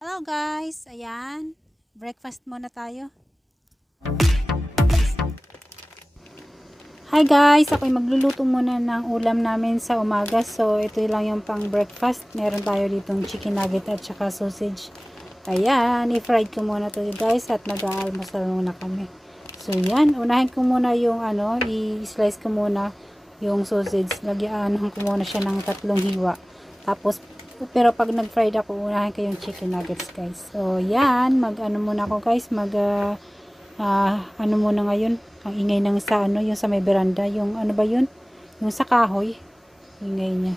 Hello guys, ayan. Breakfast muna tayo. Hi guys, ako'y magluluto muna ng ulam namin sa umaga. So, ito lang yung pang breakfast. Meron tayo ditong chicken nugget at saka sausage. Ayan, i-fried ko muna to guys at mag-aalmusal muna kami. So, yan. Unahin ko muna yung i-slice ko muna yung sausage. Lagyan ko muna siya ng 3 hiwa. Tapos, pero pag nag-fried ako, unahin ko yung chicken nuggets guys. So, yan. Mag-ano muna ako guys. Ano muna ngayon, ang ingay ng sa yung sa may veranda, yung ano ba yun, yung sa kahoy, ingay niya.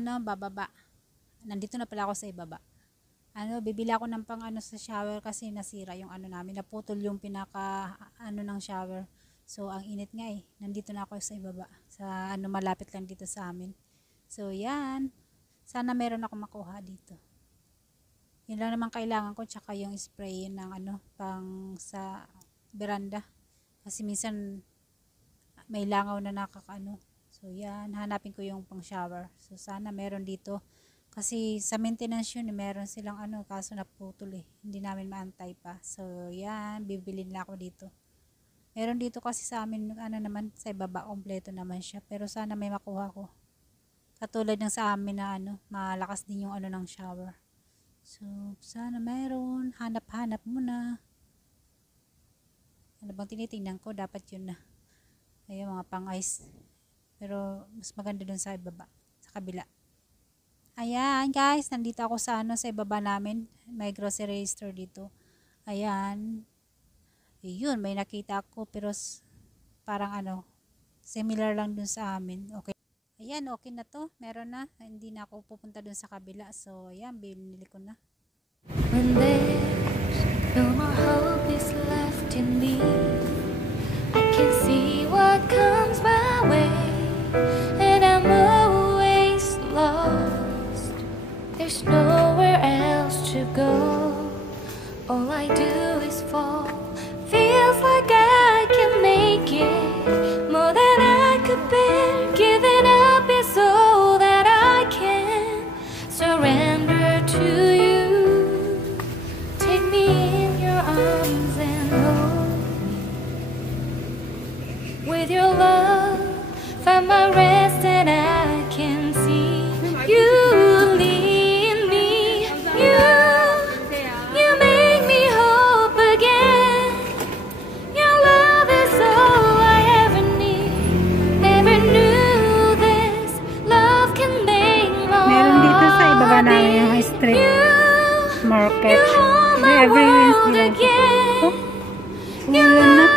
bababa. Nandito na pala ako sa ibaba. Bibili ako ng pang sa shower kasi nasira yung namin. Naputol yung pinaka ng shower. So ang init nga eh. Nandito na ako sa ibaba. Sa malapit lang dito sa amin. So yan. Sana meron ako makuha dito. Yun lang naman kailangan ko, tsaka yung spray ng pang sa veranda. Kasi minsan may langaw na So yan, hanapin ko yung pang shower. So sana meron dito. Kasi sa maintenance yun, meron silang kaso naputol eh. Hindi namin maantay pa. So yan, bibili na ako dito. Meron dito kasi sa amin, naman, sa ibaba, kompleto naman siya. Pero sana may makuha ko. Katulad ng sa amin na malakas din yung ng shower. So sana meron. Hanap-hanap muna. Ano bang tinitingnan ko? Dapat yun na. Ayun, mga pang-ice. Pero mas maganda dun sa ibaba. Sa kabila. Ayan guys, nandito ako sa sa ibaba namin. May grocery store dito. Ayan. Ayun, may nakita ako pero parang similar lang dun sa amin. Okay. Ayan, okay na to. Meron na. Hindi na ako pupunta dun sa kabila. So, ayan, binili ko na. When there's no more hope is left in me, I can see what comes my way, and I'm always lost. There's nowhere else to go. All I do is fall. Feels like I can make it more than I could bear. Giving up is all that I can surrender to you. Take me in your arms and hold me. With your love, find my rest and I can see you lead me. You make me hope again. Your love is all I ever need. Never knew this love can make my Meron dito sa ibaba namin yung street market. Every Wednesday lang. Oh, ulan na.